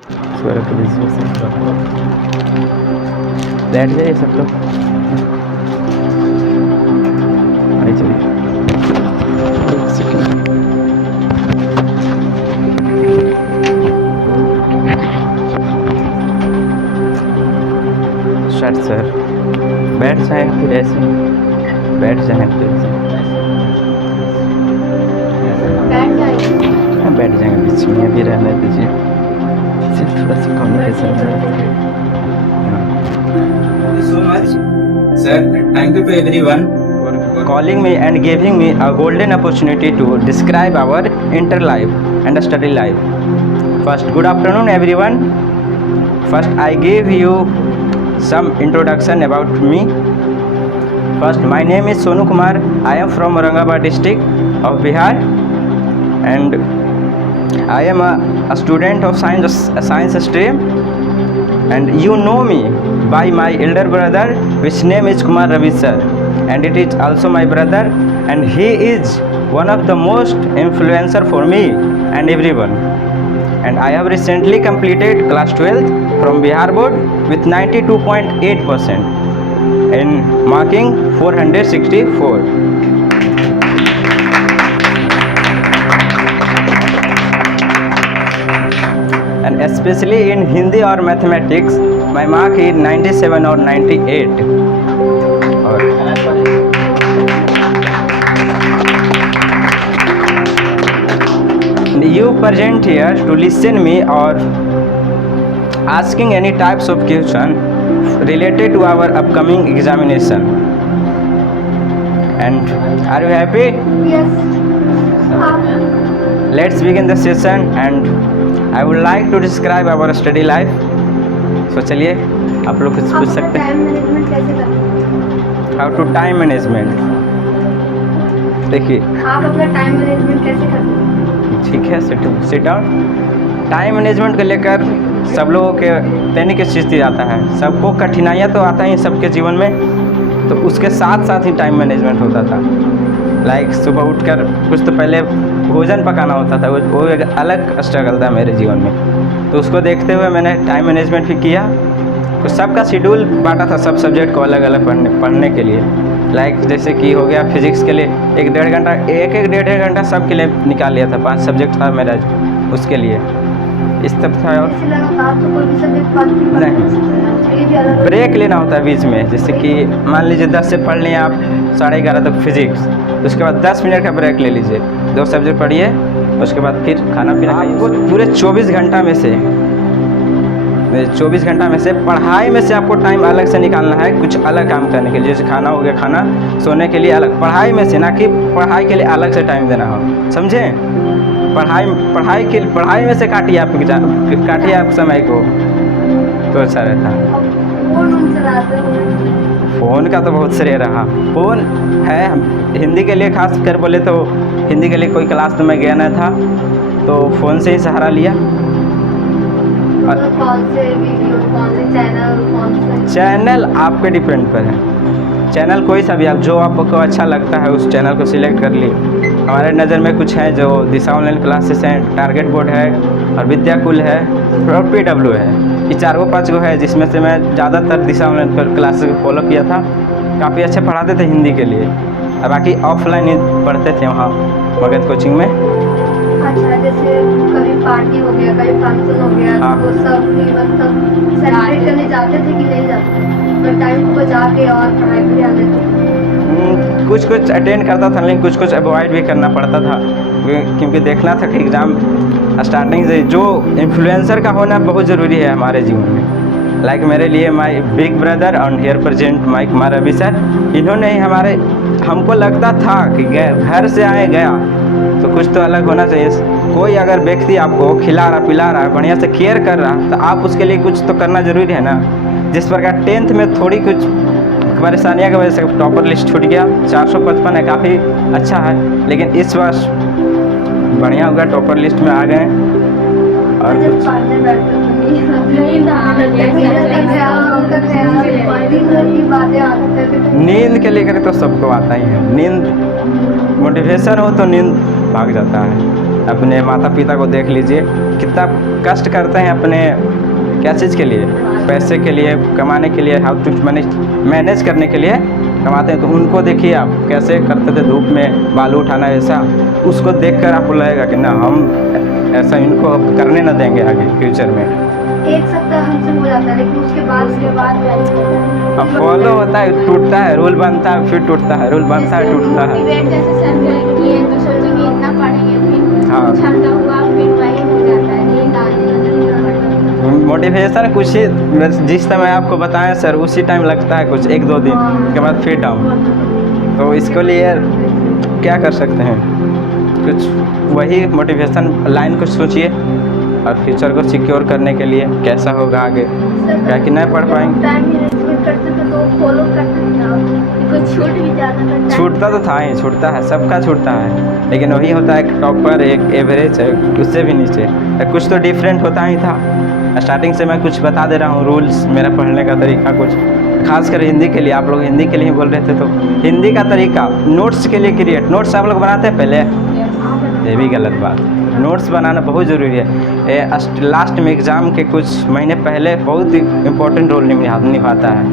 स्वर पुलिस से बैठ जाइए सब लोग। आइए चलिए। एक सेकंड। शर्ट सर बैठ जाए फिर ऐसे बैठ जाए फिर ऐसे बैठ जाएंगे बीच में अभी रहने दीजिए। सिर्फ थोड़ा सा communication so much, sir. Thank you to everyone for calling me and giving me a golden opportunity to describe our inter life and study life. First, good afternoon everyone. First, I give you some introduction about me. First, my name is Sonu Kumar. I am from Aurangabad district of Bihar, and I am a student of science stream. And you know me by my elder brother, which name is Kumar Ravi sir, and it is also my brother, and he is one of the most influencer for me and everyone. And I have recently completed class 12th from Bihar board with 92.8% in marking 464. And especially in Hindi or mathematics, my mark is 97 or 98. और you present here to listen me or asking any types of question related to our upcoming examination. And are you happy? Yes. Let's begin the session, and I would like to describe our study life. So चलिए आप लोग कुछ पूछ सकते हैं। Time management कैसे करते हैं? How to time management. देखिए आप अपना टाइम मैनेजमेंट कैसे करते हैं? ठीक है, सिट डाउन। टाइम मैनेजमेंट को लेकर सब लोगों के पैनिक किस चीज़ से आता है। सबको कठिनाइयाँ तो आता ही सबके जीवन में, तो उसके साथ साथ ही टाइम मैनेजमेंट होता था। लाइक सुबह उठकर कुछ तो पहले भोजन पकाना होता था, वो एक अलग स्ट्रगल था मेरे जीवन में। तो उसको देखते हुए मैंने टाइम मैनेजमेंट भी किया। तो सबका शेड्यूल बांटा था सब सब्जेक्ट को अलग अलग पढ़ने के लिए। लाइक जैसे कि हो गया फिजिक्स के लिए एक डेढ़ घंटा सबके लिए निकाल लिया था। 5 सब्जेक्ट था मेरा उसके लिए। इस तब था और इससे लगातार तो कोई भी सब्जेक्ट पढ़ नहीं, ब्रेक लेना होता है बीच में। जैसे कि मान लीजिए 10 से पढ़ लिए आप 11:30 तक फिजिक्स, तो उसके बाद 10 मिनट का ब्रेक ले लीजिए, 2 सब्जेक्ट पढ़िए, उसके बाद फिर खाना पीना खाइए। पूरे 24 घंटा में से पढ़ाई में से आपको टाइम अलग से निकालना है कुछ अलग काम करने के लिए। जैसे खाना हो गया, खाना सोने के लिए अलग, पढ़ाई में से, ना कि पढ़ाई के लिए अलग से टाइम देना हो, समझे? पढ़ाई में से काटिए आप समय को, तो अच्छा रहता। फ़ोन का तो बहुत श्रेय रहा। फ़ोन है हिंदी के लिए, खास कर बोले तो हिंदी के लिए कोई क्लास तो मैं गया ना था, तो फ़ोन से ही सहारा लिया। कौन से वीडियो, कौन से चैनल, कौन से चैनल आपके डिपेंड पर है। चैनल कोई सा भी आप जो आपको अच्छा लगता है उस चैनल को सिलेक्ट कर लिए। हमारे नज़र में कुछ हैं जो दिशा ऑनलाइन क्लासेस हैं, टारगेट बोर्ड है और विद्याकुल है और PW है। ये 4-5 है जिसमें से मैं ज़्यादातर दिशा ऑनलाइन क्लासेस फॉलो किया था। काफ़ी अच्छे पढ़ाते थे हिंदी के लिए, और बाकी ऑफलाइन ही पढ़ते थे वहाँ मगध कोचिंग में। अच्छा, जैसे कभी पार्टी हो गया, कभी फंक्शन हो गया, हाँ। तो सब भी मतलब सेलिब्रेट करने जाते थे कि नहीं जाते थे? तो टाइम को बचा के और पढ़ाई पे ध्यान देते थे? कुछ अटेंड करता था, लेकिन कुछ अवॉइड भी करना पड़ता था, क्योंकि देखना था कि एग्ज़ाम स्टार्टिंग से जो इन्फ्लुएंसर का होना बहुत ज़रूरी है हमारे जीवन में। लाइक मेरे लिए माय बिग ब्रदर और here present my Kumar Ravi sir, इन्होंने ही हमको लगता था कि घर से आए गया तो कुछ तो अलग होना चाहिए। कोई अगर व्यक्ति आपको खिला रहा, पिला रहा, बढ़िया से केयर कर रहा, तो आप उसके लिए कुछ तो करना ज़रूरी है ना। जिस प्रकार 10th में थोड़ी कुछ परेशानियों की वजह से टॉपर लिस्ट छूट गया, 455 है, काफ़ी अच्छा है, लेकिन इस वर्ष बढ़िया होगा, टॉपर लिस्ट में आ गए। और जब कुछ पढ़ने बैठते तो नींद के लेकर तो सबको आता ही है। नींद मोटिवेशन हो तो नींद भाग जाता है। अपने माता पिता को देख लीजिए, कितना कष्ट करते हैं अपने क्या चीज़ के लिए, पैसे के लिए, कमाने के लिए, हाउ टू मैनेज करने के लिए कमाते हैं। तो उनको देखिए आप कैसे करते थे, धूप में बालू उठाना, ऐसा उसको देखकर आपको लगेगा कि ना हम ऐसा इनको करने ना देंगे आगे फ्यूचर में। एक सप्ताह हमसे हो जाता है, लेकिन उसके बाद अब फॉलो होता है, टूटता है, रूल बनता है, फिर टूटता है, रूल बनता है, टूटता है। मोटिवेट जैसे सर किए तो सोचो कि इतना पढ़ेंगे, फिर हाँ। क्षमता हुआ, फिर वही हो जाता है, नींद आने मोटिवेशन कुछ ही जिस समय आपको बताएं सर उसी टाइम लगता है, कुछ 1-2 दिन के बाद फिर डाउन। तो इसके लिए क्या कर सकते हैं, कुछ वही मोटिवेशन लाइन कुछ सोचिए और फ्यूचर को सिक्योर करने के लिए कैसा होगा आगे, क्या कि नहीं पढ़ पाएंगे। टाइम मैनेजमेंट करते थे तो फॉलो करते थे ना, कुछ छूट भी जाता था। छूटता तो था ही, छूटता है, सबका छूटता है, लेकिन वही होता है एक टॉपर, एक एवरेज है, उससे भी नीचे कुछ तो डिफरेंट होता ही था। स्टार्टिंग से मैं कुछ बता दे रहा हूँ, रूल्स, मेरा पढ़ने का तरीका कुछ, खासकर हिंदी के लिए, आप लोग हिंदी के लिए ही बोल रहे थे, तो हिंदी का तरीका नोट्स के लिए क्रिएट, नोट्स आप लोग बनाते हैं पहले, ये भी गलत बात। नोट्स बनाना बहुत ज़रूरी है। लास्ट में एग्ज़ाम के कुछ महीने पहले बहुत इम्पोर्टेंट रोल निभाता है,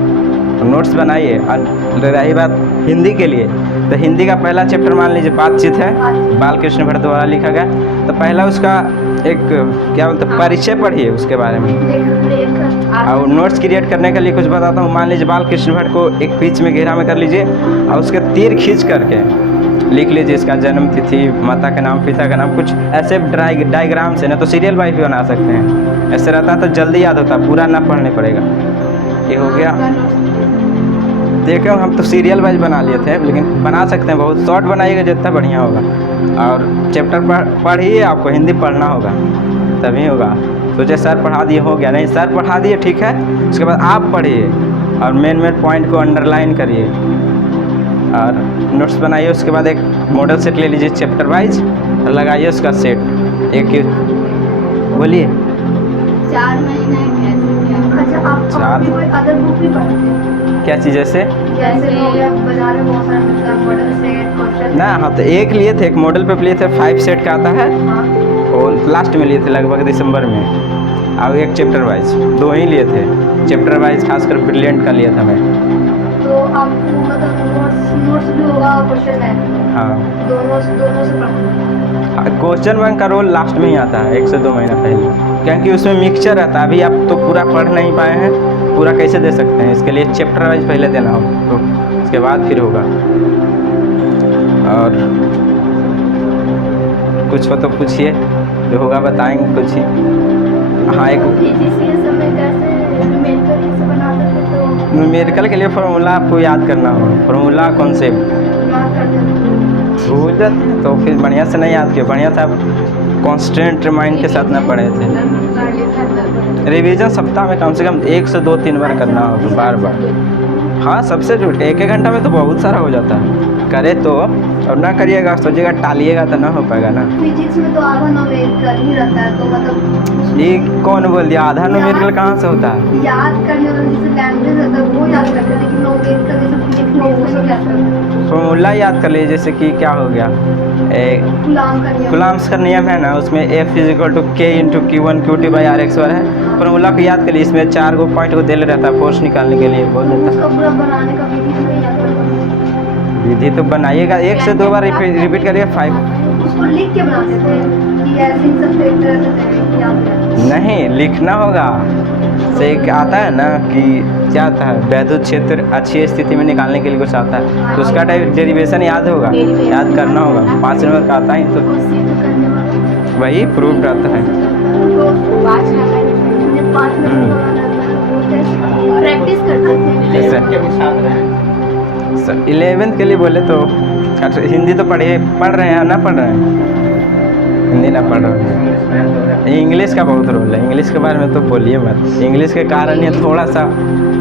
तो नोट्स बनाइए। और रही बात हिंदी के लिए, तो हिंदी का पहला चैप्टर मान लीजिए बातचीत है, बालकृष्ण भट्ट द्वारा लिखा गया, तो पहला उसका एक क्या बोलते हैं, परिचय पढ़िए उसके बारे में। और नोट्स क्रिएट करने के लिए कुछ बताता हूँ, मान लीजिए बालकृष्ण भट्ट को एक बीच में घेरा में कर लीजिए और उसके तीर खींच करके लिख लीजिए इसका जन्म तिथि, माता का नाम, पिता का नाम, कुछ ऐसे डायग्राम से, ना तो सीरियल वाइज भी बना सकते हैं, ऐसे रहता है तो जल्दी याद होता है, पूरा ना पढ़ने पड़ेगा। ये हो गया। देखे हम तो सीरियल वाइज बना लिए थे, लेकिन बना सकते हैं, बहुत शॉर्ट बनाइएगा जितना बढ़िया होगा। और चैप्टर पढ़िए, आपको हिंदी पढ़ना होगा तभी होगा। सोचे सर पढ़ा दिए हो गया, नहीं, सर पढ़ा दिए ठीक है, उसके बाद आप पढ़िए और मेन पॉइंट को अंडरलाइन करिए और नोट्स बनाइए। उसके बाद एक मॉडल सेट ले लीजिए चैप्टर वाइज और लगाइए उसका सेट। एक बोलिए 4 महीने अच्छा, आप भी कोई अदर बुक भी पढ़ते हैं? क्या चीज़ ऐसे जैसे हो गया बाजार में बहुत सारा मिलता है, मॉडल सेट, क्वेश्चन ना, हाँ तो एक लिए थे, एक मॉडल पे लिए थे, 5 सेट का आता है, और लास्ट में लिए थे लगभग दिसंबर में। और एक चैप्टर वाइज 2 ही लिए थे, चैप्टर वाइज खासकर ब्रिलियंट का लिया था मैं। तो आपको मतलब नोट्स भी होगा, क्वेश्चन है, हाँ, दोनों से पढ़ते हैं। क्वेश्चन बैंक का रोल लास्ट में ही आता है, 1 से 2 महीना पहले, क्योंकि उसमें मिक्सचर रहता है। अभी आप तो पूरा पढ़ नहीं पाए हैं, पूरा कैसे दे सकते हैं, इसके लिए चैप्टर वाइज पहले देना हो, तो उसके बाद फिर होगा। और कुछ हो तो पूछिए, जो होगा बताएंगे कुछ ही। हाँ, एक न्यूमेरिकल के लिए फार्मूला आपको याद करना हो, फार्मूला कॉन्सेप्ट भूल जाते हैं, तो फिर बढ़िया से नहीं याद किया, बढ़िया था कॉन्स्टेंट माइंड के साथ ना पढ़े थे। रिवीजन सप्ताह में कम से कम 1 से 2-3 बार करना होगा, बार बार। हाँ, सबसे जो 1-1 घंटा में तो बहुत सारा हो जाता है, करे तो, और ना करिएगा सोचिएगा टालिएगा तो ना हो पाएगा ना। फिजिक्स में तो आधा न्यूमेरिकल ही रहता है, तो मतलब ये कौन बोल दिया आधा न्यूमेरिकल कहाँ से होता है? याद करने वाला जैसे लैंग्वेज रहता है वो याद करते हैं, लेकिन न्यूमेरिकल जैसे फिजिक्स में वो सब याद करते हैं। फॉर्मूला याद कर लीजिए, जैसे कि क्या हो गया, कुलाम्स का नियम है ना, उसमें F = K × Q1 Q2/R(x)² है। फॉर्मूला को याद कर लीजिए, इसमें 4 गो पॉइंट को दे रहता है, फोर्स निकालने के लिए बोल देता है। उसका पूरा बनाने का विधि नहीं याद करता, विधि तो बनाइएगा, 1 से 2 बार रिपीट करिए। 5 उसको लिख के बनाते थे कि ऐसे इन सब फैक्टर से याद है। नहीं, लिखना होगा। से एक आता है ना कि क्या आता है, वैद्युत क्षेत्र अच्छी स्थिति में निकालने के लिए कुछ आता है, तो उसका टाइप डेरिवेशन याद होगा, याद करना होगा। 5 नंबर का आता है तो वही प्रूफ रहता है। प्रैक्टिस करते थे। जैसे 11th के लिए बोले तो अच्छा, हिंदी तो पढ़ रहे हैं ना, पढ़ रहे हैं हिंदी ना पढ़ रहे हैं। इंग्लिश का बहुत रोल है, इंग्लिश के बारे में तो बोलिए मत। इंग्लिश के कारण ये थोड़ा सा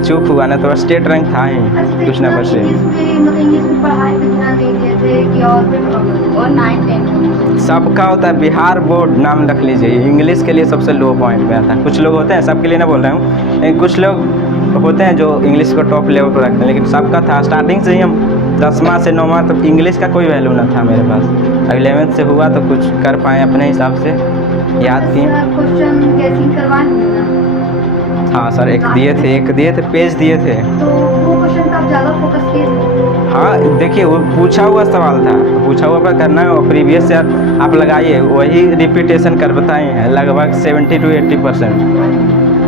चूक हुआ, ना तो स्टेट रैंक था ही कुछ नंबर से। इंग्लिश में पढ़ाई पे ध्यान नहीं देते कि और 9-10 सबका होता है, बिहार बोर्ड नाम रख लीजिए, इंग्लिश के लिए सबसे लो पॉइंट पे आता है। कुछ लोग होते हैं, सबके लिए ना बोल रहा हूँ, कुछ लोग होते हैं जो इंग्लिश को टॉप लेवल पर रखते हैं, लेकिन सबका था स्टार्टिंग से ही हम 10वां से 9वां तो इंग्लिश का कोई वैल्यू ना था मेरे पास। 11th से हुआ तो कुछ कर पाए अपने हिसाब से, याद किए। क्वेश्चन गैसिंग करवाए होंगे ना? हाँ सर, एक दिए थे पेज दिए थे। तो वो क्वेश्चन का आप ज़्यादा फोकस किए थे? हाँ देखिए, वो पूछा हुआ सवाल था, पूछा हुआ पर करना है, और प्रीवियस से आप लगाइए वही रिपीटेशन कर बताए हैं, लगभग 70 to 80%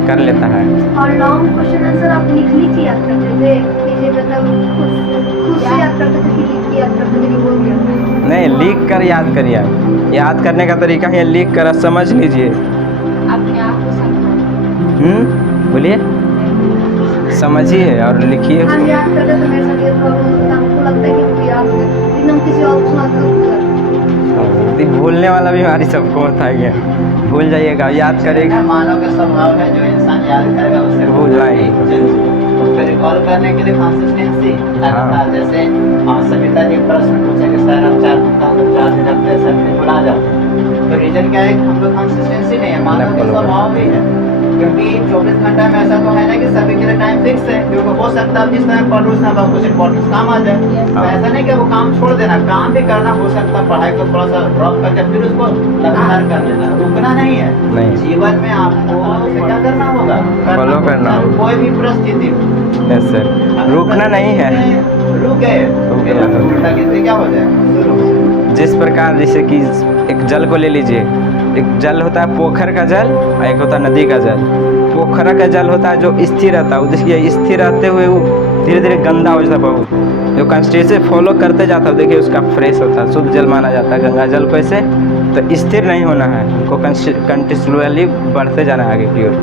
कर लेता है। और लॉन्ग क्वेश्चन आंसर आप लिख याद करते थे कि ये मतलब खुद से याद करते थे कि लिख के याद करते थे कि बोल दिया? नहीं, लिख कर याद करिए। याद करने का तरीका है लिख कर समझ लीजिए। अपने आप को समझो। बोलिए, समझिए और लिखिए हम उसको। याद करते थे, मेरे साथ ये प्रॉब्लम होता है, हमको लगता है कि हमको याद है, लेकिन हम किसी और को सुनाते तो भूल जाते हैं। भूलने वाला भी हमारी सबको होता ही है, भूल जाइएगा, याद करेगा मानव का स्वभाव है, जो इंसान याद करेगा उससे भूलना ही। उसको रिकॉल करने के लिए कंसिस्टेंसी हाँ। जैसे सविता जी प्रश्न पूछे कि सर हम 4 दिन लगते हैं, सर फिर बुला जाओ, तो रीजन क्या है कि हम लोग कंसिस्टेंसी नहीं है, मानव का स्वभाव भी है, क्योंकि 24 घंटा में ऐसा तो है ना कि सभी के लिए टाइम फिक्स है, क्योंकि हो सकता है जिस टाइम पढ़ो उस टाइम कुछ इंपॉर्टेंट काम आ जाए, तो ऐसा नहीं कि वो काम छोड़ देना, काम भी करना, हो सकता है पढ़ाई को थोड़ा सा ड्रॉप करके फिर उसको लगातार कर लेना, रुकना नहीं है। नहीं। जीवन में आपको क्या करना होगा, फॉलो करना होगा। कोई भी परिस्थिति यस सर, रुकना नहीं है। रुके तो उल्टा गिनती क्या हो जाए। जिस प्रकार जैसे कि एक जल को ले लीजिए, एक जल होता है पोखर का जल और एक होता है नदी का जल। पोखर का जल होता है जो स्थिर रहता है, देखिए स्थिर रहते हुए वो धीरे धीरे गंदा हो जाता है बहुत, जो कंसिस्टेंसी फॉलो करते जाता है देखिए उसका फ्रेश होता है, शुद्ध जल माना जाता है। गंगा जल को ऐसे तो स्थिर नहीं होना है, उनको कंटिन्यूअली बढ़ते जाना है आगे की ओर।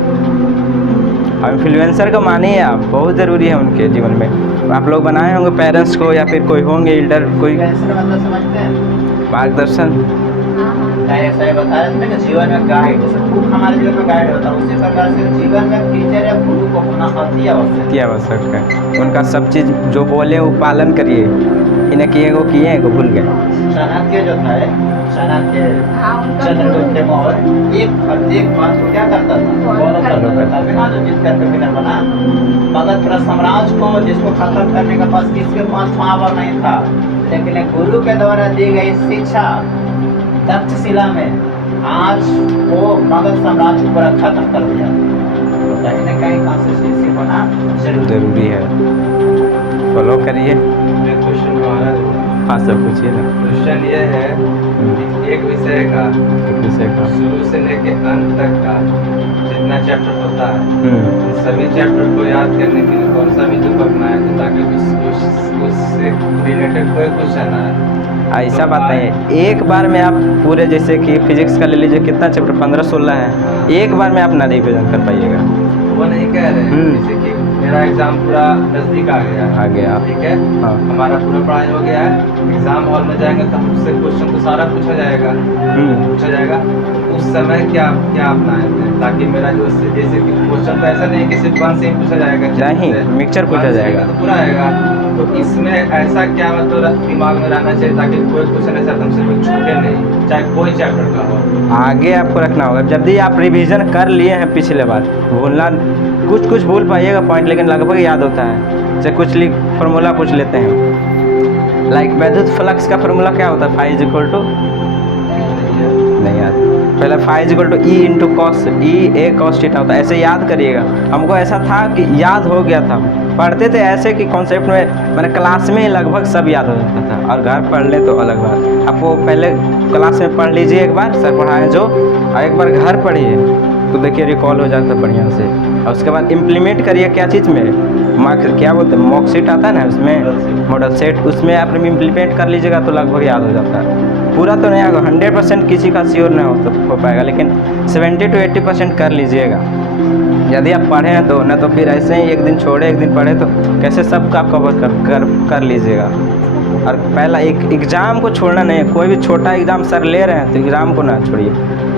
और इन्फ्लुएंसर को मानिए आप, बहुत ज़रूरी है उनके जीवन में। आप लोग बनाए होंगे पेरेंट्स को या फिर कोई होंगे एल्डर, कोई मतलब समझते हैं मार्गदर्शन। डायरेक्ट सही बता रहे थे कि जीवन में गाइड, जैसे बुक हमारे जीवन में गाइड होता है, उसी प्रकार से जीवन में टीचर या गुरु को होना अति आवश्यक अति आवश्यक है। उनका सब चीज़ जो बोले वो पालन करिए, इन्हें किए को किए को भूल गए। चाणक्य जो था, चाणक्य चंद्रगुप्त मौर्य एक बात को क्या करता था, फॉलो करता था, बिना जो जिद करके बिना बना मगध पूरा साम्राज्य को जिसको खत्म करने का पास किसके पास पावर नहीं था, लेकिन एक गुरु के द्वारा दी गई शिक्षा तक्षशिला में आज वो मगध साम्राज्य पूरा खत्म कर दिया। तो कहीं न कहीं कंसिस्टेंसी होना जरूरी है, फॉलो करिए। क्वेश्चन हमारा, हाँ सर पूछिए ना। क्वेश्चन ये है कि एक विषय का शुरू से लेके अंत तक का जितना चैप्टर होता है, सभी चैप्टर को याद करने के लिए कौन सा विकल्प अपनाया जाए ताकि उससे रिलेटेड कोई क्वेश्चन आए। ऐसा बात नहीं है, एक बार में आप पूरे, जैसे कि फिजिक्स का ले लीजिए, कितना चैप्टर 15-16 है, एक बार में आप ना रिविजन कर पाइएगा। वो नहीं कह रहे हैं, जैसे कि मेरा एग्जाम पूरा नज़दीक आ गया, ठीक है, हाँ। हमारा पूरा पढ़ाई हो गया है, एग्जाम हॉल में जाएंगे तो हमसे क्वेश्चन तो सारा पूछा जाएगा, उस समय क्या क्या अपनाए थे ताकि मेरा जो जैसे कि क्वेश्चन तो ऐसा नहीं कि सिर्फ वन से ही पूछा जाएगा, नहीं मिक्सचर पूछा जाएगा तो पूरा आएगा, तो इसमें ऐसा क्या मतलब दिमाग में रहना चाहिए ताकि कोई क्वेश्चन ऐसा तुमसे कोई छूटे नहीं, चाहे कोई चैप्टर का हो। आगे आपको रखना होगा, जब भी आप रिवीजन कर लिए हैं पिछले बार, भूलना कुछ भूल पाइएगा पॉइंट, लेकिन लगभग याद होता है। जैसे कुछ फार्मूला पूछ लेते हैं, लाइक वैद्युत फ्लक्स का फार्मूला क्या होता है, फाई इक्वल टू, नहीं याद, पहले phi equal to E into cos, E A cos theta होता है, ऐसे याद करिएगा। हमको ऐसा था कि याद हो गया था, पढ़ते थे ऐसे कि कॉन्सेप्ट में, मैंने क्लास में ही लगभग सब याद हो जाता था, और घर पढ़ ले तो अलग बात। आपको पहले क्लास में पढ़ लीजिए एक बार, सर पढ़ाएं जो, और एक बार घर पढ़िए तो देखिए रिकॉल हो जाता है बढ़िया से, और उसके बाद इम्प्लीमेंट करिए क्या चीज़ में, क्या बोलते हैं मॉक सेट आता है ना, उसमें मॉडल सेट, उसमें आप इम्प्लीमेंट कर लीजिएगा तो लगभग याद हो जाता है। पूरा तो नहीं आएगा, 100% किसी का श्योर नहीं हो पाएगा, लेकिन 70 to 80% कर लीजिएगा यदि आप पढ़े हैं तो, न तो फिर ऐसे ही एक दिन छोड़े एक दिन पढ़े तो कैसे सबका आप कवर कर लीजिएगा। और पहला एक एग्ज़ाम को छोड़ना नहीं है, कोई भी छोटा एग्ज़ाम सर ले रहे हैं तो एग्ज़ाम को ना छोड़िए,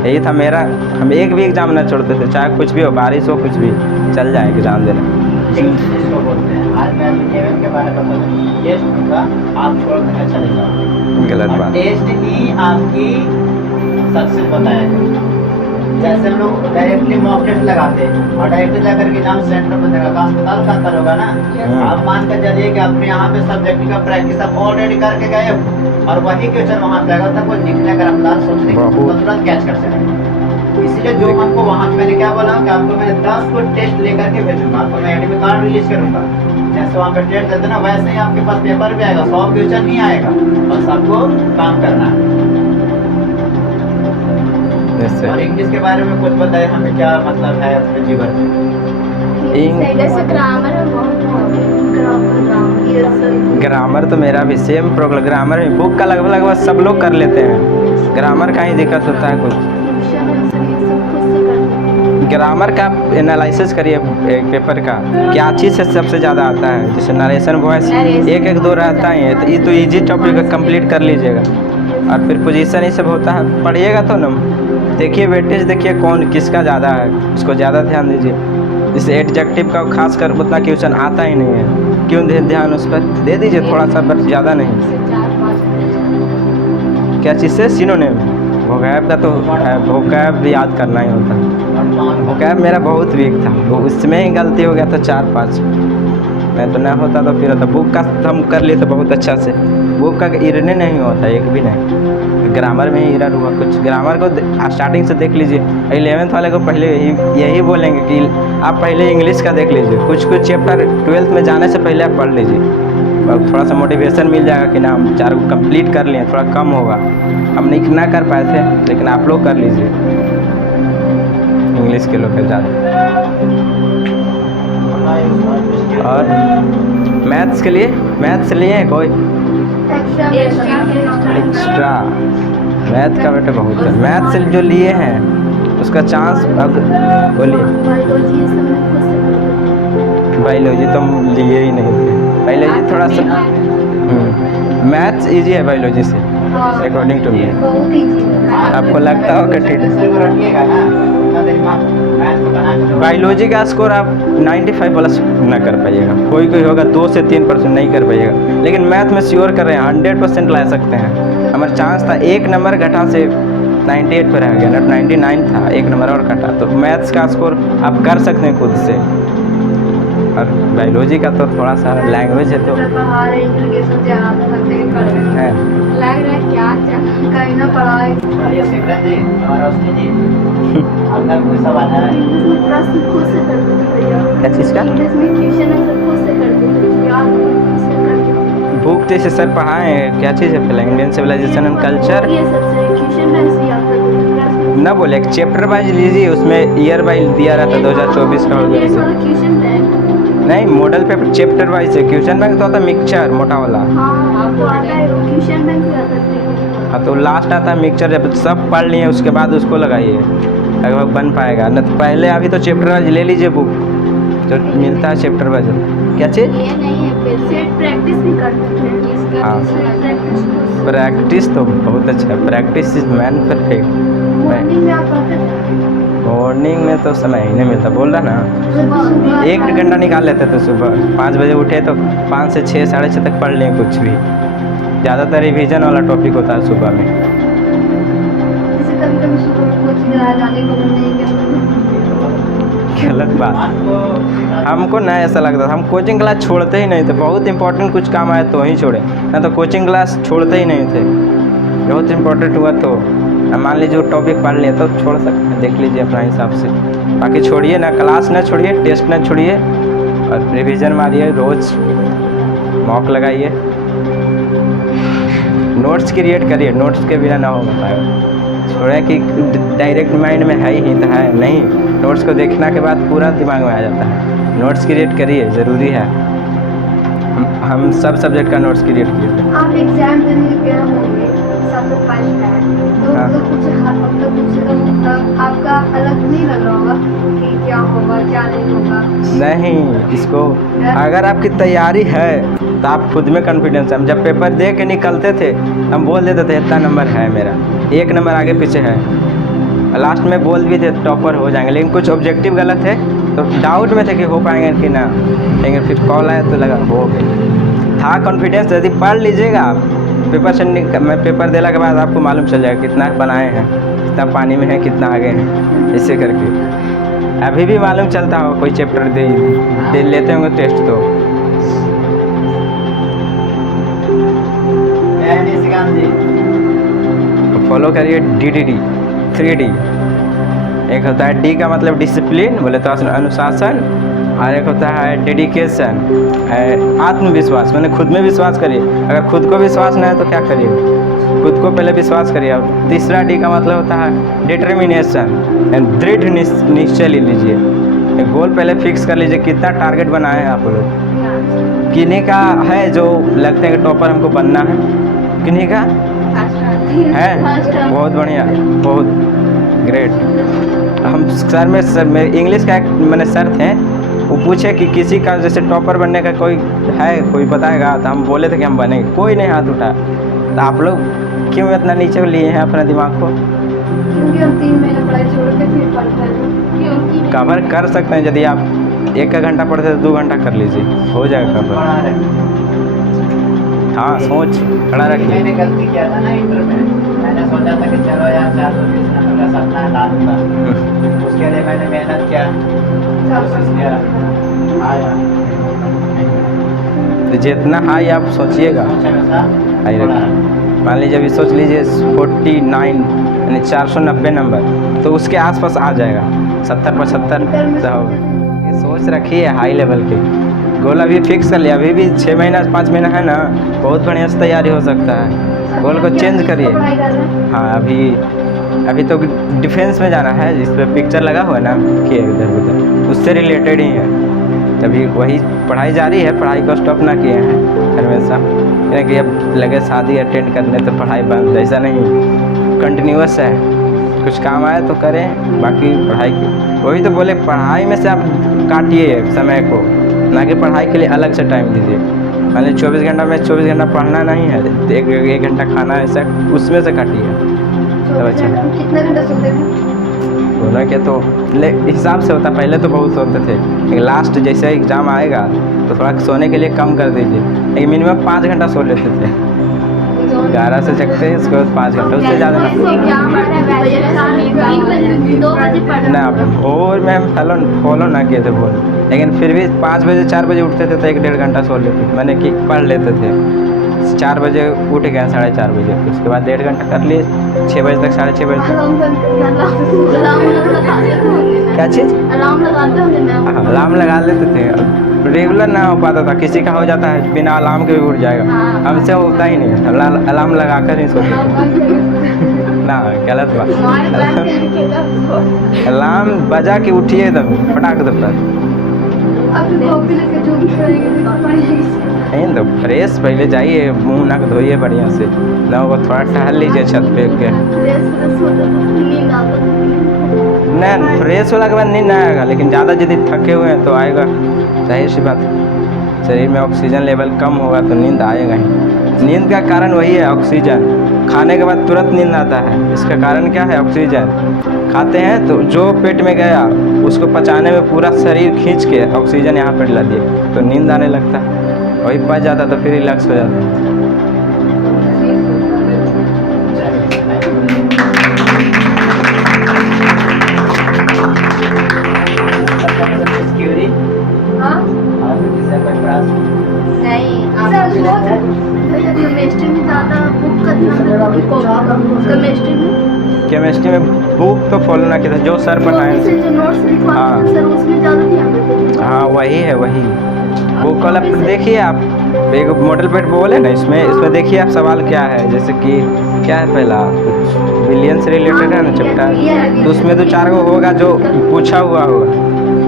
यही था मेरा, हम एक भी एग्ज़ाम ना छोड़ते थे, चाहे कुछ भी हो, बारिश हो, कुछ भी चल जाए एग्ज़ाम देने। इसको बोलते हैं। आज मैं इवेंट के बारे में बता दूं, टेस्ट होगा, आप छोड़ देना चले जाओ, गलत बात। टेस्ट ही आपकी सक्सेस बताएगा। जैसे हम लोग डायरेक्टली मॉक टेस्ट लगाते हैं और डायरेक्टली जाकर के एग्जाम सेंटर पर जगह का अस्पताल का अंतर होगा ना। आप मान कर चलिए कि अपने यहाँ पे सब्जेक्ट का प्रैक्टिस आप ऑलरेडी करके गए हो और वही क्वेश्चन वहाँ पे आएगा तब वो लिखने का रफ्तार सोचने की तुरंत कैच कर सकेंगे। इसलिए जो हमको वहाँ पे मैंने क्या बोला कि आपको मैं 10 को टेस्ट लेकर के भेजूंगा, आपको मैं एडमिट कार्ड रिलीज करूंगा। जैसे वहाँ पे टेस्ट देते ना वैसे ही आपके पास पेपर भी आएगा, 100 क्वेश्चन नहीं आएगा, बस आपको काम करना है। और इंग्लिश के बारे में कुछ बताए हमें, क्या मतलब है अपने जीवन में? जैसे ग्रामर में बहुत ग्रामर तो मेरा भी सेम प्रॉब्लम। ग्रामर में बुक का लगभग सब लोग कर लेते हैं, ग्रामर का ही दिक्कत होता है कुछ। ग्रामर का एनालिसिस करिए पेपर का, क्या चीज़ से सबसे ज़्यादा आता है। जैसे नरेशन वॉइस एक एक दो रहता ही है, तो ये तो इजी टॉपिक कंप्लीट कर लीजिएगा। और फिर पोजीशन ये सब होता है, पढ़िएगा तो ना। देखिए वेटेज, देखिए कौन किसका ज़्यादा है, उसको ज़्यादा ध्यान दीजिए। जैसे एडजेक्टिव का खास कर उतना क्वेश्चन आता ही नहीं है, क्यों ध्यान उस पर दे दीजिए थोड़ा सा, पर ज़्यादा नहीं। क्या चीज़ से? सिनोनिम, वोकैब का तो वोकैब याद करना ही होता है। वोकैब मेरा बहुत वीक था, वो उसमें ही गलती हो गया था 4-5, नहीं तो ना होता तो फिर होता। बुक का हम कर लिए तो बहुत अच्छा से, बुक का इरने नहीं होता एक भी नहीं, ग्रामर में ही इरर हुआ कुछ। ग्रामर को स्टार्टिंग से देख लीजिए, 11th वाले को पहले यही बोलेंगे कि आप पहले इंग्लिश का देख लीजिए, कुछ चैप्टर 12th में जाने से पहले आप पढ़ लीजिए, और थोड़ा सा मोटिवेशन मिल जाएगा कि ना हम 4 को कंप्लीट कर लिए, थोड़ा कम होगा। हम नहीं ना कर पाए थे, लेकिन आप लोग कर लीजिए इंग्लिश के लोग ज़्यादा। और मैथ्स के लिए, मैथ्स लिए कोई एक्स्ट्रा? मैथ का बेटा बहुत है, मैथ्स जो लिए हैं उसका चांस। अब बोलिए। बायोलॉजी तो हम लिए ही नहीं थे, बायोलॉजी थोड़ा सा मैथ्स इजी है बायोलॉजी से अकॉर्डिंग टू मी। आपको लगता हो कठिन? बायोलॉजी का स्कोर आप 95 प्लस ना कर पाइएगा, कोई कोई होगा 2 से 3% नहीं कर पाइएगा, लेकिन मैथ में श्योर कर रहे हैं 100% ला सकते हैं। हमारा चांस था 1 नंबर घटा से 98 पर आ गया, नॉट 99 था, 1 नंबर और घटा, तो मैथ्स का स्कोर आप कर सकते हैं खुद से। और बायोलॉजी का तो थोड़ा सा लैंग्वेज है तो लग रहा है क्या कहीं ना पढ़ाई आपका कोई सवाल है? प्रश्न खुद से करते थे भैया, क्या चीज़ का? इंग्लिश में क्वेश्चन आंसर खुद से करते थे यार, खुद से करते थे। बुक जैसे सर पढ़ाए हैं, क्या चीज़ है? पहले इंडियन सिविलाइजेशन एंड कल्चर ये सबसे क्वेश्चन बैंक से याद करते थे प्रश्न। ना बोले, एक चैप्टर वाइज लीजिए, उसमें ईयर वाइज दिया रहता 2024 का ये वगैरह। क्वेश्चन बैंक नहीं, मॉडल पेपर चैप्टर वाइज है, क्वेश्चन बैंक तो होता है मिक्सचर मोटा वाला। हाँ तो आता है, क्वेश्चन बैंक में आता है। हाँ तो लास्ट आता है मिक्सचर, जब सब पढ़ लिए उसके बाद उसको लगाइए, लगभग बन पाएगा। न तो पहले अभी तो चैप्टर वाइज ले लीजिए बुक, जो मिलता है चैप्टर वाइज। क्या चीज़? ये नहीं है, फिर से प्रैक्टिस भी करते थे इसका, हाँ। प्रैक्टिस प्रैक्टिस तो बहुत अच्छा है, practice is man perfect. Morning में आप पढ़ते थे? मॉर्निंग में तो समय ही नहीं मिलता, बोल रहा ना, 1 घंटा निकाल लेते थे। सुबह 5 बजे उठे तो 5 से 6, 6:30 तक पढ़ लें कुछ भी। ज़्यादातर रिवीजन वाला टॉपिक होता है सुबह में। जैसे कभी कभी सुबह कोचिंग जाने को नहीं गलत बात, हमको नहीं ऐसा लगता था, हम कोचिंग क्लास छोड़ते ही नहीं थे। बहुत इंपॉर्टेंट कुछ काम आया तो ही छोड़े, ना तो कोचिंग क्लास छोड़ते ही नहीं थे। बहुत इंपॉर्टेंट हुआ तो मान लीजिए वो टॉपिक पढ़ लिया तो छोड़ सकते हैं, देख लीजिए अपना हिसाब से। बाकी छोड़िए ना, क्लास ना छोड़िए, टेस्ट ना छोड़िए, और रिवीजन मारिए, रोज़ मॉक लगाइए, नोट्स क्रिएट करिए, नोट्स के बिना ना हो पाएगा। छोड़े कि डायरेक्ट माइंड में है ही तो है नहीं, नोट्स को देखने के बाद पूरा दिमाग में आ जाता है। नोट्स क्रिएट करिए, ज़रूरी है। हम सब सब्जेक्ट का नोट्स क्रिएट किए। आप एग्जाम देने गए होंगे सबसे फर्स्ट टाइम, तो हाँ। मतलब कुछ मतलब कुछ मतलब आपका अलग नहीं लग रहा होगा कि क्या होगा क्या नहीं होगा? नहीं, इसको अगर आपकी तैयारी है तो आप खुद में कॉन्फिडेंस है। हम जब पेपर दे के निकलते थे हम बोल देते थे इतना नंबर है मेरा, 1 नंबर आगे पीछे है, लास्ट में बोल भी थे टॉपर हो जाएंगे, लेकिन कुछ ऑब्जेक्टिव गलत है तो डाउट में थे कि हो पाएंगे कि ना, लेकिन फिर कॉल आया तो लगा हो गए। था कॉन्फिडेंस, यदि पढ़ लीजिएगा आप पेपर से मैं पेपर देने के बाद आपको मालूम चल जाएगा कितना बनाए हैं। कितना पानी में है कितना आगे है, इससे करके अभी भी मालूम चलता हो कोई चैप्टर दे लेते होंगे टेस्ट तो। फॉलो करिए DDD 3D। एक होता है D का मतलब डिसिप्लिन, बोले तो अनुशासन, और एक होता है डेडिकेशन, आत्मविश्वास, मैंने खुद में विश्वास करिए। अगर खुद को विश्वास नहीं है तो क्या करिए, खुद को पहले विश्वास करिए। और तीसरा D का मतलब होता है डिटर्मिनेशन, दृढ़ निश्चय ले लीजिए। एक गोल पहले फिक्स कर लीजिए, कितना टारगेट बनाए हैं आप लोग। किन्हीं का है जो लगते हैं कि टॉपर हमको बनना है, किन्हीं का है बहुत बढ़िया, बहुत ग्रेट। हम सर में इंग्लिश का एक मैंने सर थे, वो पूछे कि किसी का जैसे टॉपर बनने का कोई है, कोई बताएगा, तो हम बोले थे कि हम बनेंगे, कोई नहीं हाथ उठा। तो आप लोग क्यों इतना नीचे लिए हैं अपने दिमाग को? क्योंकि हम 3 महीने पढ़ाई छोड़ के फिर पढ़ते हैं। क्योंकि कवर कर सकते हैं, यदि आप 1 घंटा पढ़ते तो 2 घंटा कर लीजिए, हो जाएगा कवर। हाँ, सोच खड़ा रखिए। मैंने गलती किया था ना इंटर में, मैंने सोचा था कि चलो यार 420 नंबर का सपना है ला दूंगा, उसके लिए मैंने मेहनत किया, कोशिश किया, आया। तो जितना हाई आप सोचिएगा सोचे वैसा हाई रखिए। मान लीजिए अभी सोच लीजिए 49 यानी 490 नंबर, तो उसके आसपास आ जाएगा, 70-75 तो सोच रखिए हाई लेवल की। गोल अभी फिक्स कर लिया, अभी भी 6 महीना 5 महीना है ना, बहुत बढ़िया से तैयारी हो सकता है। गोल को चेंज करिए। हाँ, अभी तो डिफेंस में जाना है, जिस पर पिक्चर लगा हुआ है ना कि इधर उधर, उससे रिलेटेड ही है। तभी वही पढ़ाई जारी है, पढ़ाई को स्टॉप ना किए हैं हमेशा, क्योंकि अब लगे शादी अटेंड करने तो पढ़ाई बंद, ऐसा नहीं, कंटिन्यूअस है। कुछ काम आए तो करें, बाकी पढ़ाई की वही तो बोले, पढ़ाई में से आप काटिए समय को, ना कि पढ़ाई के लिए अलग से टाइम दीजिए। मान लीजिए 24 घंटा में 24 घंटा पढ़ना नहीं है, तो 1 घंटा खाना है, ऐसा उसमें से काटिए। तब अच्छा कितने घंटे सोते थे? बोला कि तो हिसाब से होता, पहले तो बहुत सोते थे, लेकिन लास्ट जैसे एग्ज़ाम आएगा तो थोड़ा सोने के लिए कम कर दीजिए, लेकिन मिनिमम 5 घंटा सो लेते थे। 11 से जगते हैं, उसके बाद 5 घंटा, उससे ज़्यादा ना। ना और मैम फॉलो ना किए थे बोल, लेकिन फिर भी 5 बजे 4 बजे उठते थे तो 1-1.5 घंटा सो लेते, मैंने कि पढ़ लेते थे। 4 बजे उठ गए, 4:30 बजे, उसके बाद 1.5 घंटा कर लिए, 6 बजे तक, 6:30 बजे तक। क्या चीज़? अलार्म लगा लेते थे, रेगुलर ना हो पाता था, किसी का हो जाता है बिना अलार्म के भी उठ जाएगा, हमसे होता ही नहीं, अलार्म लगा कर ही सोते ना, गलत बात। अलार्म बजा के उठिए एकदम फटाक दे पर, नहीं तो फ्रेश पहले जाइए, मुंह नाक धोइए बढ़िया से, ना वो थोड़ा टहल लीजिए छत पे के, नहीं फ्रेश होला के बाद नींद ना आएगा, लेकिन ज़्यादा यदि थके हुए हैं तो आएगा, जाहिर सी बात है। शरीर में ऑक्सीजन लेवल कम होगा तो नींद आएगा ही। नींद का कारण वही है ऑक्सीजन, खाने के बाद तुरंत नींद आता है, इसका कारण क्या है? ऑक्सीजन। खाते हैं तो जो पेट में गया उसको पचाने में पूरा शरीर खींच के ऑक्सीजन यहाँ पर ला दिए तो नींद आने लगता है, वही पच जाता तो फिर रिलैक्स हो जाता। केमिस्ट्री में बुक तो फॉलो ना किया था, जो सर पढ़ाए, हाँ वही है, वही बुक वाला देखिए आप, एक मॉडल पेट बोले ना, इसमें देखिए आप सवाल क्या है, जैसे कि क्या है, पहला कुछ बिलियन से रिलेटेड है ना चैप्टर, तो उसमें 2-4 गो होगा जो पूछा हुआ होगा,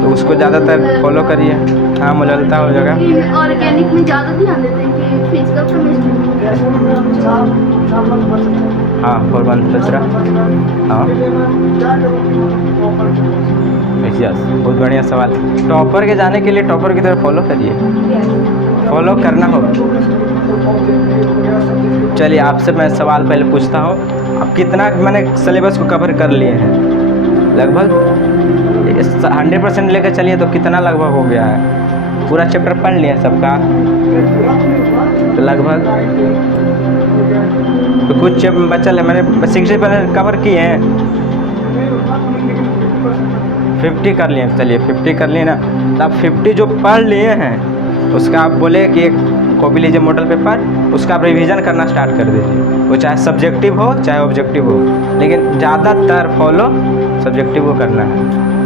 तो उसको ज़्यादातर फॉलो करिए। हाँ, मुललता हो जाएगा। ऑर्गेनिक में ज़्यादा ध्यान देते हैं कि फिजिकल केमिस्ट्री। हाँ, 4-1-15। हाँ यस, बहुत बढ़िया सवाल। टॉपर के जाने के लिए टॉपर की तरफ फॉलो करिए, फॉलो करना होगा। चलिए आपसे मैं सवाल पहले पूछता हूँ, आप कितना मैंने सिलेबस को कवर कर लिए हैं? लगभग 100% लेकर चलिए तो कितना लगभग हो गया है? पूरा चैप्टर पढ़ लिया सबका तो लगभग तो कुछ बचल है, मैंने 60% कवर किए हैं, 50 कर लिए। चलिए 50 कर लिए ना, तो आप 50 जो पढ़ लिए हैं उसका आप बोले कि एक कॉपी लीजिए मॉडल पेपर, उसका आप रिवीजन करना स्टार्ट कर दीजिए। वो चाहे सब्जेक्टिव हो चाहे ऑब्जेक्टिव हो, लेकिन ज़्यादातर फॉलो सब्जेक्टिव को करना है।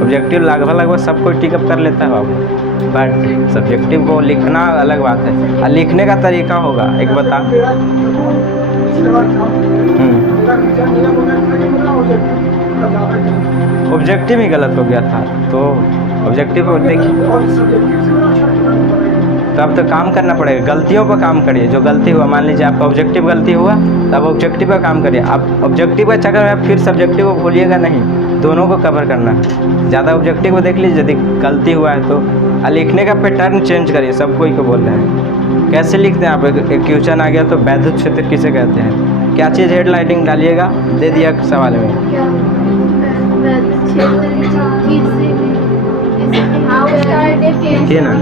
ऑब्जेक्टिव लगभग सब कोई टिकअप कर लेता है बाबू, बट सब्जेक्टिव को लिखना अलग बात है। और लिखने का तरीका होगा एक बता। ऑब्जेक्टिव ही गलत हो गया था, तो ऑब्जेक्टिव को देखिए तब तो काम करना पड़ेगा, गलतियों पर काम करिए। जो गलती हुआ, मान लीजिए आपका ऑब्जेक्टिव गलती हुआ, तब ऑब्जेक्टिव पर काम करिए। आप ऑब्जेक्टिव का चक्कर में फिर सब्जेक्टिव को भूलिएगा नहीं, दोनों को कवर करना है। ज़्यादा ऑब्जेक्टिव को देख लीजिए, यदि गलती हुआ है तो लिखने का पैटर्न चेंज करिए। सब कोई को बोल रहे हैं कैसे लिखते हैं आप। एक क्वेश्चन आ गया तो वैद्युत क्षेत्र किसे कहते हैं, क्या चीज़ हेडलाइटिंग डालिएगा, दे दिया सवाल में। ना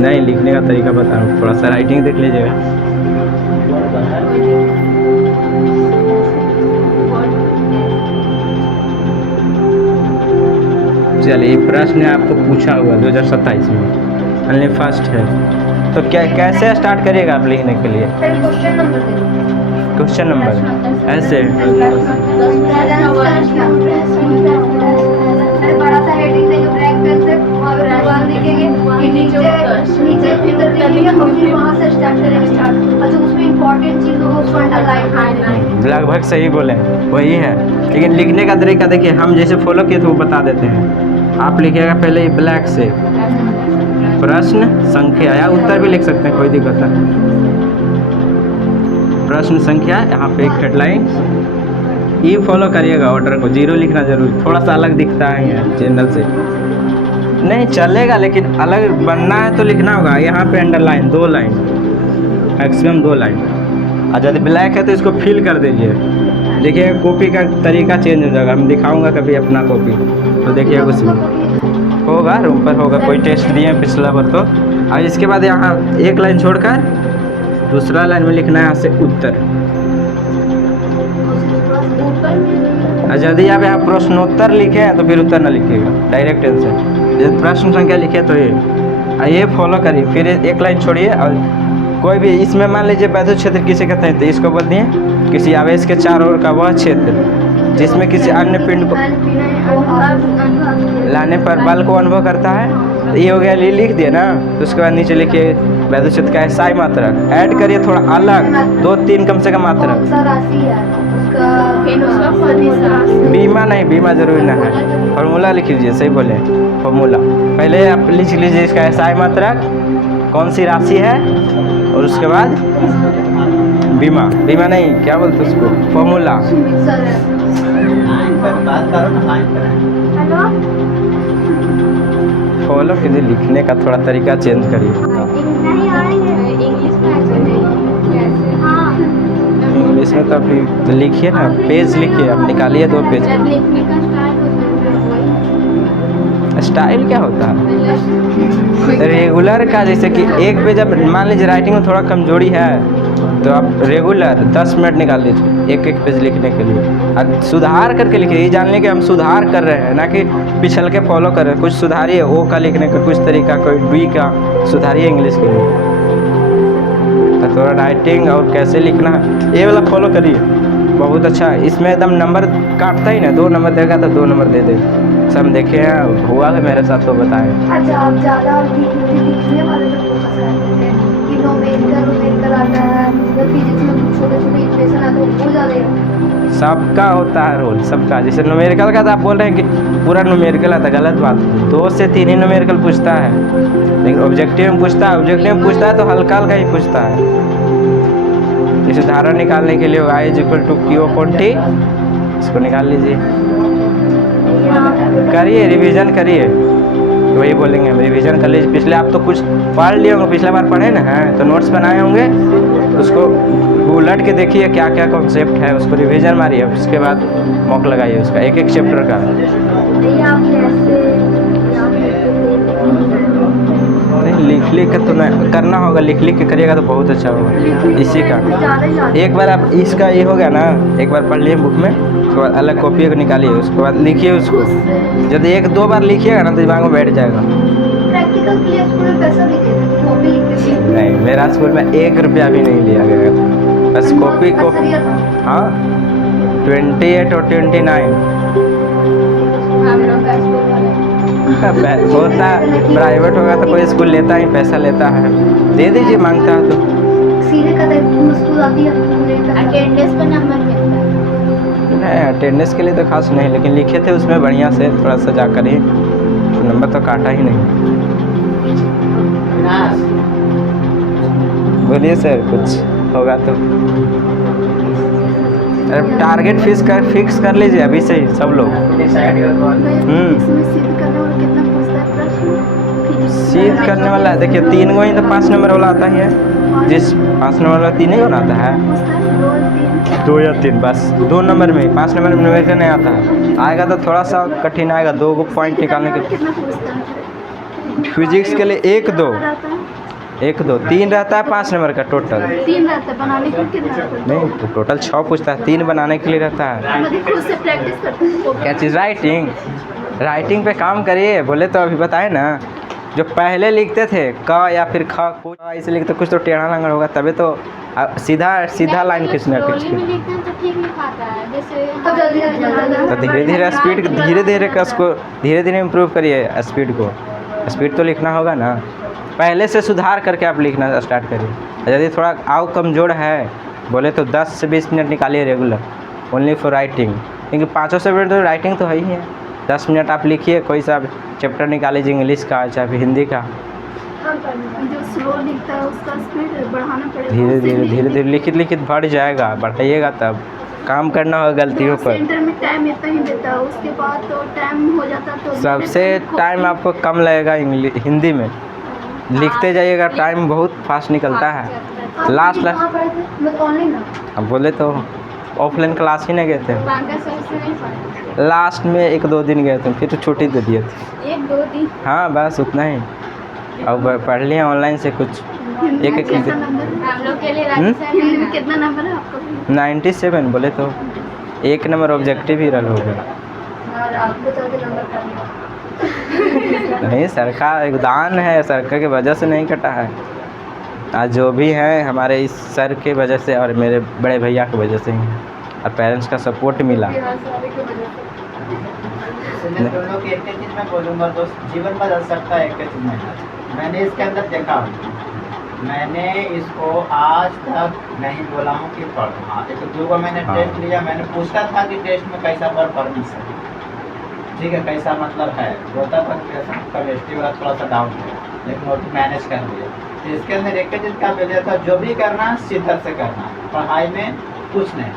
नहीं, लिखने का तरीका बता रहा हूँ, थोड़ा सा राइटिंग देख लीजिएगा। चलिए प्रश्न आपको पूछा हुआ 2027 में, अन्य फर्स्ट है, तो क्या कैसे स्टार्ट करिएगा आप लिखने के लिए। क्वेश्चन नंबर ऐसे बड़ा सा हेडिंग देंगे ब्लैक पेन से और वन लिखेंगे, नीचे फिर लिखेंगे, हम फिर वहाँ से स्टार्ट करेंगे। अच्छा उसमें इंपॉर्टेंट चीज़ हो उसको अंडरलाइन। लगभग सही बोले, वही है। लेकिन लिखने का तरीका देखिए, हम जैसे फॉलो किए तो वो बता देते हैं। आप लिखिएगा पहले ही ब्लैक से प्रश्न संख्या, या उत्तर भी लिख सकते हैं, कोई दिक्कत नहीं। प्रश्न संख्या, यहाँ पे एक हेडलाइन, ये फॉलो करिएगा ऑर्डर को, 0 लिखना जरूरी। थोड़ा सा अलग दिखता है यार चैनल से, नहीं चलेगा, लेकिन अलग बनना है तो लिखना होगा। यहाँ पे अंडरलाइन 2 लाइन, मैक्सिमम 2 लाइन। और यदि ब्लैक है तो इसको फिल कर दीजिए। देखिए कॉपी का तरीका चेंज हो जाएगा, हम दिखाऊंगा कभी अपना कॉपी, तो देखिए उसमें होगा, रूम पर होगा, कोई टेस्ट दिए पिछला बार तो। और इसके बाद यहाँ एक लाइन छोड़कर दूसरा लाइन में लिखना है यहाँ से उत्तर। और यदि आप यहाँ प्रश्नोत्तर लिखे हैं तो फिर उत्तर ना लिखिएगा, डायरेक्ट आंसर। यदि प्रश्न संख्या लिखे तो ये फॉलो करिए, फिर एक लाइन छोड़िए। और कोई भी इसमें मान लीजिए वैद्युत क्षेत्र किसे कहते हैं, तो इसको बोल दिए किसी आवेश के चारों ओर का वह क्षेत्र जिसमें किसी अन्य पिंड को लाने पर बल को अनुभव करता है। तो ये हो गया, लिख दिए ना, तो उसके बाद नीचे लिखिए वैद्युत क्षेत्र का SI मात्रक, ऐड करिए थोड़ा अलग 2-3 कम से कम मात्रक। बीमा नहीं, बीमा जरूरी ना है, फॉर्मूला लिख लीजिए, सही बोले फॉर्मूला। पहले आप लिख लीजिए इसका SI मात्रक कौन सी राशि है, और उसके बाद बीमा, बीमा नहीं क्या बोलते उसको, फॉर्मूला। फॉलो कीजिए, लिखने का थोड़ा तरीका चेंज करिए। इंग्लिश में तो अभी लिखिए ना, पेज लिखिए, आप निकालिए 2 पेज। स्टाइल क्या होता है रेगुलर का, जैसे कि एक पेज, अब मान लीजिए राइटिंग में थोड़ा कमजोरी है तो आप रेगुलर 10 मिनट निकाल लीजिए एक पेज लिखने के लिए। और सुधार करके लिखिए, ये जान लें कि हम सुधार कर रहे हैं, ना कि पिछल के फॉलो कर रहे हैं। कुछ सुधारिए, ओ का लिखने का कुछ तरीका, कोई डी का सुधारिए इंग्लिश के लिए। तो थोड़ा राइटिंग और कैसे लिखना है ये वाला फॉलो करिए, बहुत अच्छा। इसमें एकदम नंबर काटता ही ना, 2 नंबर देगा तो 2 नंबर दे दे। सब देखे हैं, हुआ है मेरे साथ, तो बताएं। अच्छा आप ज़्यादा लिखने वाले पे फोकस करते हैं कि न्यूमेरिकल आता है, या फिजिक्स में छोटे-छोटे इक्वेशन आते हैं, वो ज़्यादा सबका होता है रोल, सबका। जैसे न्यूमेरिकल का तो आप बोल रहे हैं कि पूरा न्यूमेरिकल आता है, गलत बात। 2 से 3 ही न्यूमेरिकल पूछता है, लेकिन ऑब्जेक्टिव में पूछता है, ऑब्जेक्टिव में पूछता है तो हल्का हल्का ही पूछता है। जैसे धारा निकालने के लिए I = Q/T, इसको निकाल लीजिए, करिए रिवीजन करिए, वही बोलेंगे हम, रिवीजन कर लीजिए। पिछले आप तो कुछ पढ़ लिए होंगे, पिछले बार पढ़े ना हैं, तो नोट्स बनाए होंगे, उसको उलट के देखिए क्या क्या कॉन्सेप्ट है, उसको रिवीजन मारिए, उसके बाद मॉक लगाइए उसका एक एक चैप्टर का। ये आप कैसे याद नहीं लिख के तो नहीं करना होगा, लिख के करिएगा तो बहुत अच्छा होगा इसी का। एक बार आप इसका ये हो गया ना, एक बार पढ़ लिए बुक में, उसके बाद अलग कॉपी को निकालिए, उसके बाद लिखिए उसको। यदि एक दो बार लिखिएगा ना तो दिमाग में बैठ जाएगा। प्रैक्टिकल के लिए स्कूल में पैसा नहीं देते, कॉपी लिख के दी। नहीं, मेरा स्कूल में 1 रुपया भी नहीं लिया गया था, बस कॉपी को। हाँ 28 और 29 हम लोग का स्कूल वाला होता, प्राइवेट होगा तो कोई स्कूल लेता ही पैसा लेता है, दे दीजिए मांगता है तो। सीधे कहते हैं स्कूल आती है अटेंडेंस पर नंबर मिलता है। नहीं अटेंडेंस के लिए तो खास नहीं, लेकिन लिखे थे उसमें बढ़िया से थोड़ा सा जाकर ही, तो नंबर तो काटा ही नहीं। विनाश, बोलिए सर कुछ होगा तो। अरे टारगेट फिक्स कर लीजिए अभी से ही सब लोग। decide your goal. इसमें सीधे करने वाला कितना पूछता है प्रश्न? सीध करने वाला देखिए 3 गो ही तो 5 नंबर वाला आता ही है, जिस 5 नंबर वाला 3 ही होना आता है, 2 या 3 बस 2 नंबर में ही, 5 नंबर में न्यूमेरिकल नहीं आता है। आएगा तो थोड़ा सा कठिन आएगा, 2 गो पॉइंट निकालने के। कितना पूछता है? फिजिक्स के लिए 1 2 1 2 3 रहता है 5 नंबर का टोटल। 3 रहता है, बनाने के लिए कितना रहता है? नहीं तो टोटल 6 पूछता है, 3 बनाने के लिए रहता है। मतलब खुद से प्रैक्टिस करते हैं। क्या चीज़? राइटिंग पे काम करिए। बोले तो अभी बताए ना, जो पहले लिखते थे क या फिर ख कुछ ऐसे लिखते, कुछ तो टेढ़ा लंगड़ होगा तभी तो सीधा लाइन खींचना स्लोली खींच में लिखते हैं तो ठीक लिखाता है, जैसे अब जल्दी तो धीरे स्पीड धीरे कसको धीरे इम्प्रूव करिए स्पीड को। स्पीड तो लिखना होगा ना, पहले से सुधार करके आप लिखना स्टार्ट करिए। यदि थोड़ा आओ कमज़ोर है बोले तो 10 से 20 मिनट निकालिए रेगुलर, ओनली फॉर राइटिंग, क्योंकि 5 से मिनट तो राइटिंग तो है ही है। 10 मिनट आप लिखिए, कोई सा चैप्टर निकाल लीजिए, इंग्लिश का चाहे हिंदी का। जो स्लो लिखता है उसका स्पीड बढ़ाना पड़ेगा। धीरे लिखित बढ़ जाएगा, बढ़ाइएगा तब काम करना होगा गलतियों पर। सेंटर में टाइम इतना ही देता है, उसके बाद तो टाइम हो जाता तो सबसे टाइम आपको कम लगेगा हिंदी में, लिखते जाइएगा टाइम बहुत फास्ट निकलता है। लास्ट ऑनलाइन ना अब बोले तो ऑफलाइन क्लास ही नहीं गए थे, बांका सर से नहीं पढ़ा, लास्ट में 1-2 दिन गए थे, फिर तो छुट्टी दे दिए थे। 1-2 दिन। हाँ बस उतना ही। अब पढ़ लिए ऑनलाइन से कुछ एक कैसा नंबर है? हम लोग के लिए राजस्थान हिंदी में कितना नंबर है आपका? 97 बोले तो 1 नंबर ऑब्जेक्टिव ही रल हो गया। और आपको तो अभी नंबर नहीं सरकार योगदान है, सरकार की वजह से नहीं कटा है। आज जो भी है हमारे इस सर के वजह से और मेरे बड़े भैया की वजह से ही है, और पेरेंट्स का सपोर्ट मिला। इसलिए दोनों की एक चीज़ मैं बोलूँगा तो जीवन बदल सकता है। एक चीज़ मैंने इसके अंदर देखा, मैंने इसको आज तक नहीं बोला हूँ कि पढ़। हाँ 1-2 को मैंने टेस्ट लिया, मैंने पूछा था कि टेस्ट में कैसा पढ़ नहीं सके, ठीक है कैसा मतलब है, होता था केमिस्ट्री वाला थोड़ा सा डाउन है, लेकिन वो मैनेज कर लिया। तो इसके अंदर एक चीज़ का बोलिए था, जो भी करना शिद्दत से करना, पढ़ाई में कुछ नहीं,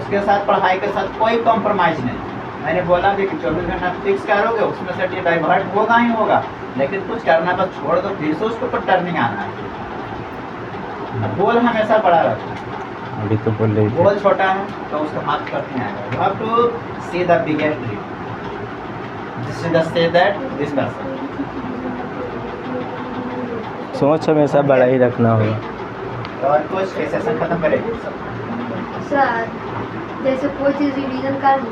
उसके साथ पढ़ाई के साथ कोई कॉम्प्रोमाइज़ नहीं। मैंने बोला भी कि 24 घंटा फिक्स करोगे, उसमें से डाइवर्ट होगा ही होगा, लेकिन कुछ करना बस छोड़ दो, फिर से उसके ऊपर टर्निंग आना है। गोल हमेशा बड़ा रखो, अभी तो बोल रही थी गोल छोटा है तो उसका हाथ कठिन आएगा। You have to see the biggest dream. This is the say that this person. सोच हमेशा बड़ा ही रखना होगा। और कुछ सेशन खत्म करेंगे। सर जैसे कोई चीज़ रिवीजन कर ली,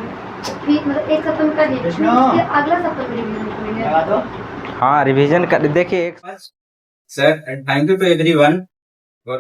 फिर मतलब एक सप्ताह में कर ली, विष्णु। उसके अगला सप्ताह में रिवीजन करेंगे। लगा दो। हाँ रिवीजन कर देखिए। Sir, and thank you to everyone for